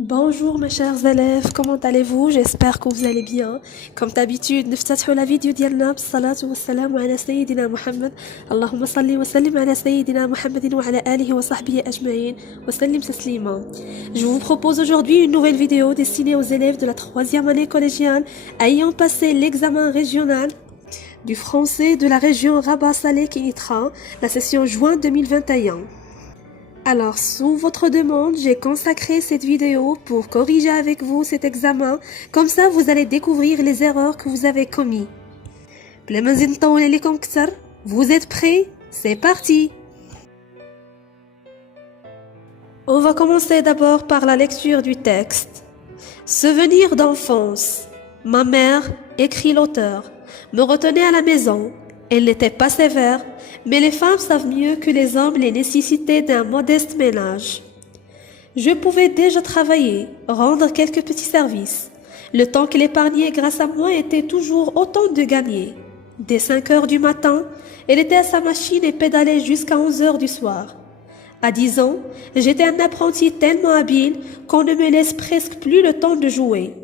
Bonjour mes chers élèves, comment allez-vous? J'espère que vous allez bien. Comme d'habitude, نفتتح la vidéo ديالنا بالصلاة والسلام على سيدنا محمد. اللهم صل وسلم على سيدنا محمد وعلى آله وصحبه أجمعين وسلم تسليما. Je vous propose aujourd'hui une nouvelle vidéo destinée aux élèves de la 3e année collégiale ayant passé l'examen régional du français de la région Rabat-Salé-Kénitra, la session juin 2021. Alors, sous votre demande, j'ai consacré cette vidéo pour corriger avec vous cet examen. Comme ça, vous allez découvrir les erreurs que vous avez commises. Vous êtes prêts? C'est parti! On va commencer d'abord par la lecture du texte. Souvenir d'enfance. Ma mère, écrit l'auteur, me retenait à la maison. Elle n'était pas sévère, mais les femmes savent mieux que les hommes les nécessités d'un modeste ménage. Je pouvais déjà travailler, rendre quelques petits services. Le temps qu'elle épargnait grâce à moi était toujours autant de gagné. Dès 5 heures du matin, elle était à sa machine et pédalait jusqu'à 11 heures du soir. À 10 ans, j'étais un apprenti tellement habile qu'on ne me laisse presque plus le temps de jouer.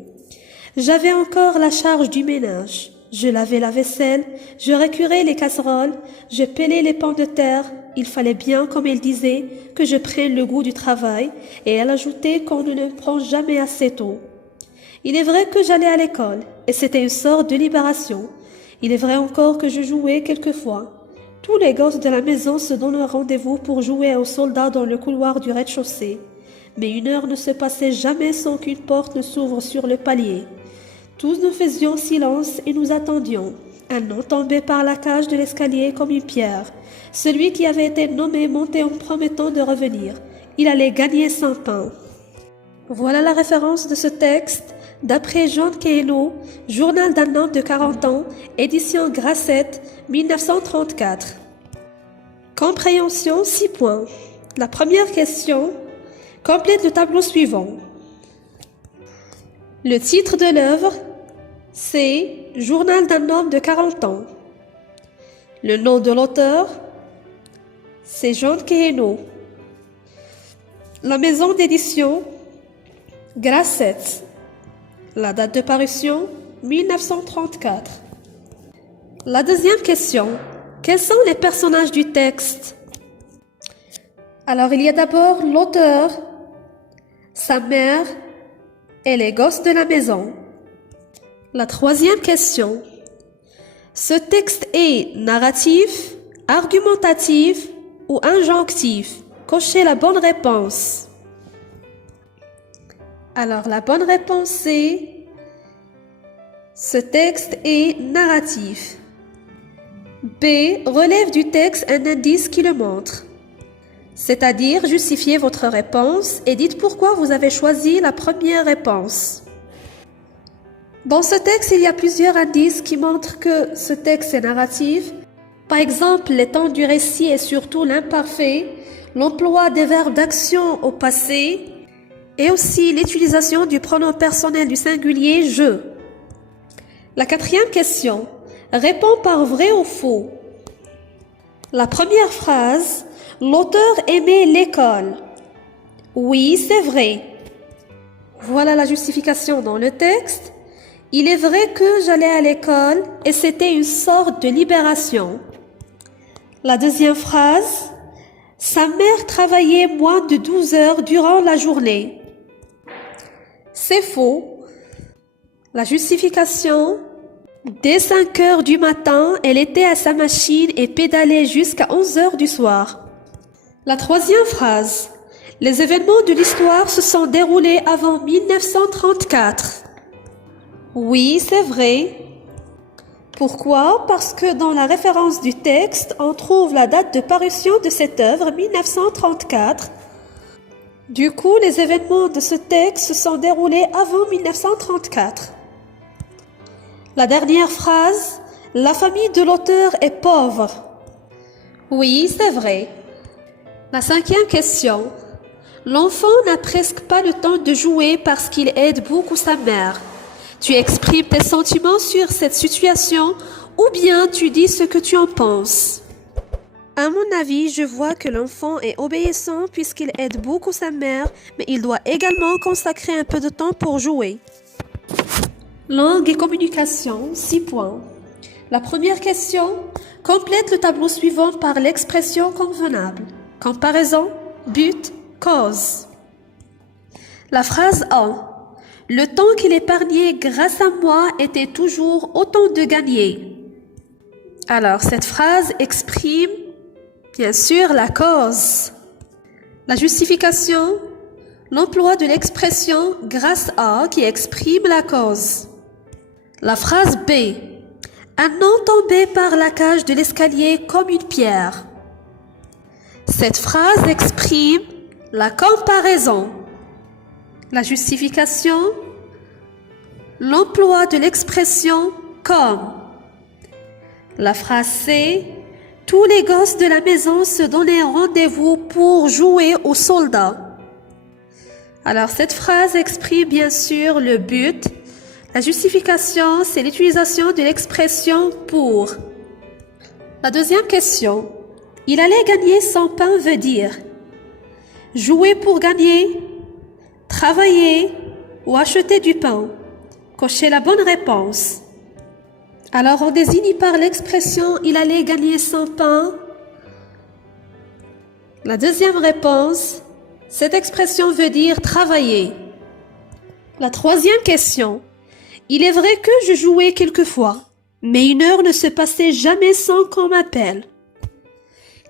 J'avais encore la charge du ménage. Je lavais la vaisselle, je récurais les casseroles, je pelais les pommes de terre. Il fallait bien, comme elle disait, que je prenne le goût du travail, et elle ajoutait qu'on ne le prend jamais assez tôt. Il est vrai que j'allais à l'école, et c'était une sorte de libération. Il est vrai encore que je jouais quelquefois. Tous les gosses de la maison se donnent un rendez-vous pour jouer aux soldats dans le couloir du rez-de-chaussée. Mais une heure ne se passait jamais sans qu'une porte ne s'ouvre sur le palier. Tous nous faisions silence et nous attendions. Un nom tombait par la cage de l'escalier comme une pierre. Celui qui avait été nommé montait en promettant de revenir. Il allait gagner son pain. Voilà la référence de ce texte d'après Jean Quéhenno, Journal d'un homme de 40 ans, édition Grasset, 1934. Compréhension 6 points. La première question complète le tableau suivant. Le titre de l'œuvre, c'est Journal d'un homme de 40 ans. Le nom de l'auteur, c'est Jean Quéhenno. La maison d'édition, Grasset. La date de parution, 1934. La deuxième question, quels sont les personnages du texte? Alors, il y a d'abord l'auteur, sa mère, et les gosses de la maison. La troisième question. Ce texte est narratif, argumentatif ou injonctif? Cochez la bonne réponse. Alors, la bonne réponse c'est ce texte est narratif. B. Relève du texte un indice qui le montre. C'est-à-dire, justifiez votre réponse et dites pourquoi vous avez choisi la première réponse. Dans ce texte, il y a plusieurs indices qui montrent que ce texte est narratif. Par exemple, les temps du récit et surtout l'imparfait, l'emploi des verbes d'action au passé et aussi l'utilisation du pronom personnel du singulier « je ». La quatrième question, réponds par vrai ou faux. La première phrase, l'auteur aimait l'école. Oui, c'est vrai. Voilà la justification dans le texte. Il est vrai que j'allais à l'école et c'était une sorte de libération. La deuxième phrase, sa mère travaillait moins de 12 heures durant la journée. C'est faux. La justification, dès 5 heures du matin, elle était à sa machine et pédalait jusqu'à 11 heures du soir. La troisième phrase, les événements de l'histoire se sont déroulés avant 1934. Oui, c'est vrai. Pourquoi? Parce que dans la référence du texte, on trouve la date de parution de cette œuvre, 1934. Du coup, les événements de ce texte se sont déroulés avant 1934. La dernière phrase, la famille de l'auteur est pauvre. Oui, c'est vrai. La cinquième question. L'enfant n'a presque pas le temps de jouer parce qu'il aide beaucoup sa mère. Tu exprimes tes sentiments sur cette situation ou bien tu dis ce que tu en penses. À mon avis, je vois que l'enfant est obéissant puisqu'il aide beaucoup sa mère, mais il doit également consacrer un peu de temps pour jouer. Langue et communication, 6 points. La première question, complète le tableau suivant par l'expression convenable. Comparaison, but, cause. La phrase 1. Le temps qu'il épargnait grâce à moi était toujours autant de gagné. Alors, cette phrase exprime, bien sûr, la cause. La justification, l'emploi de l'expression grâce à qui exprime la cause. La phrase B. Un an tombé par la cage de l'escalier comme une pierre. Cette phrase exprime la comparaison. La justification, l'emploi de l'expression comme. La phrase C. Tous les gosses de la maison se donnaient rendez-vous pour jouer aux soldats. Alors cette phrase exprime bien sûr le but. La justification, c'est l'utilisation de l'expression pour. La deuxième question. Il allait gagner son pain veut dire jouer pour gagner, travailler ou acheter du pain. Cochez la bonne réponse. Alors on désigne par l'expression il allait gagner son pain. La deuxième réponse, cette expression veut dire travailler. La troisième question. Il est vrai que je jouais quelquefois, mais une heure ne se passait jamais sans qu'on m'appelle.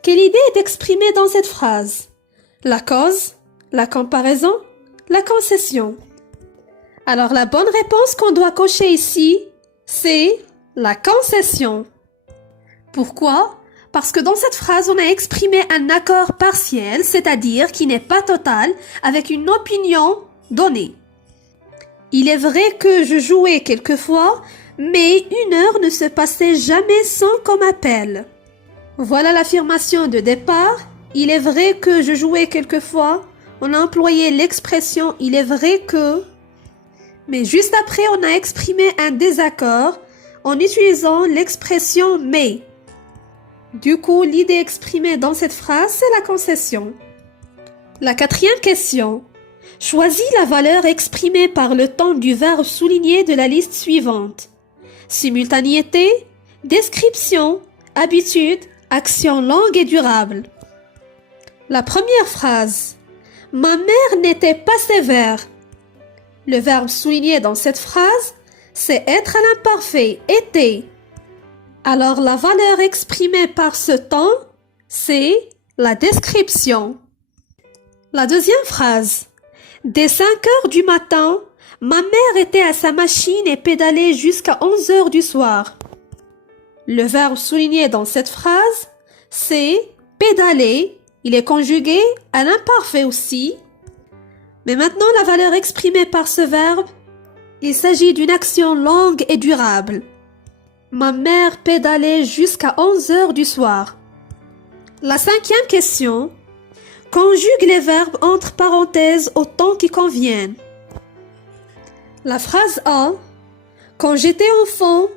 Quelle idée est exprimée dans cette phrase? La cause, la comparaison, la concession. Alors la bonne réponse qu'on doit cocher ici, c'est la concession. Pourquoi? Parce que dans cette phrase, on a exprimé un accord partiel, c'est-à-dire qui n'est pas total, avec une opinion donnée. Il est vrai que je jouais quelquefois, mais une heure ne se passait jamais sans qu'on m'appelle. Voilà l'affirmation de départ. Il est vrai que je jouais quelquefois. On a employé l'expression « il est vrai que ». Mais juste après, on a exprimé un désaccord en utilisant l'expression « mais ». Du coup, l'idée exprimée dans cette phrase, c'est la concession. La quatrième question. Choisis la valeur exprimée par le temps du verbe souligné de la liste suivante. Simultanéité, description, habitude, action longue et durable. La première phrase. Ma mère n'était pas sévère. Le verbe souligné dans cette phrase, c'est être à l'imparfait, était. Alors la valeur exprimée par ce temps, c'est la description. La deuxième phrase. Dès 5 heures du matin, ma mère était à sa machine et pédalait jusqu'à 11 heures du soir. Le verbe souligné dans cette phrase, c'est pédaler. Il est conjugué à l'imparfait aussi. Mais maintenant, la valeur exprimée par ce verbe, il s'agit d'une action longue et durable. Ma mère pédalait jusqu'à 11 heures du soir. La cinquième question. Conjugue les verbes entre parenthèses au temps qui conviennent. La phrase A. Quand j'étais enfant,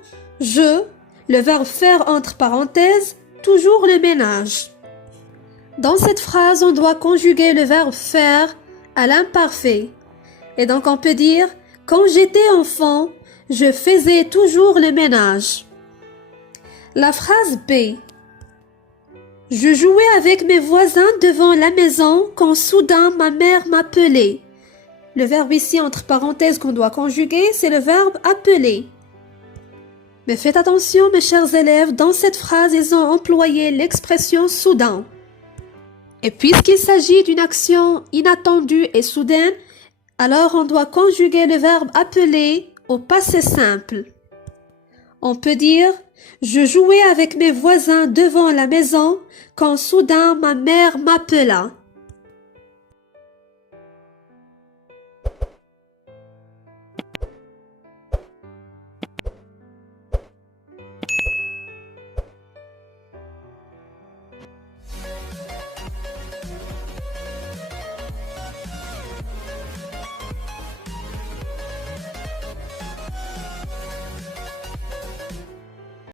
le verbe faire entre parenthèses, toujours le ménage. Dans cette phrase, on doit conjuguer le verbe faire à l'imparfait. Et donc on peut dire, quand j'étais enfant, je faisais toujours le ménage. La phrase B. Je jouais avec mes voisins devant la maison quand soudain ma mère m'appelait. Le verbe ici entre parenthèses qu'on doit conjuguer, c'est le verbe appeler. Mais faites attention mes chers élèves, dans cette phrase, ils ont employé l'expression soudain. Et puisqu'il s'agit d'une action inattendue et soudaine, alors on doit conjuguer le verbe appeler au passé simple. On peut dire « Je jouais avec mes voisins devant la maison quand soudain ma mère m'appela ».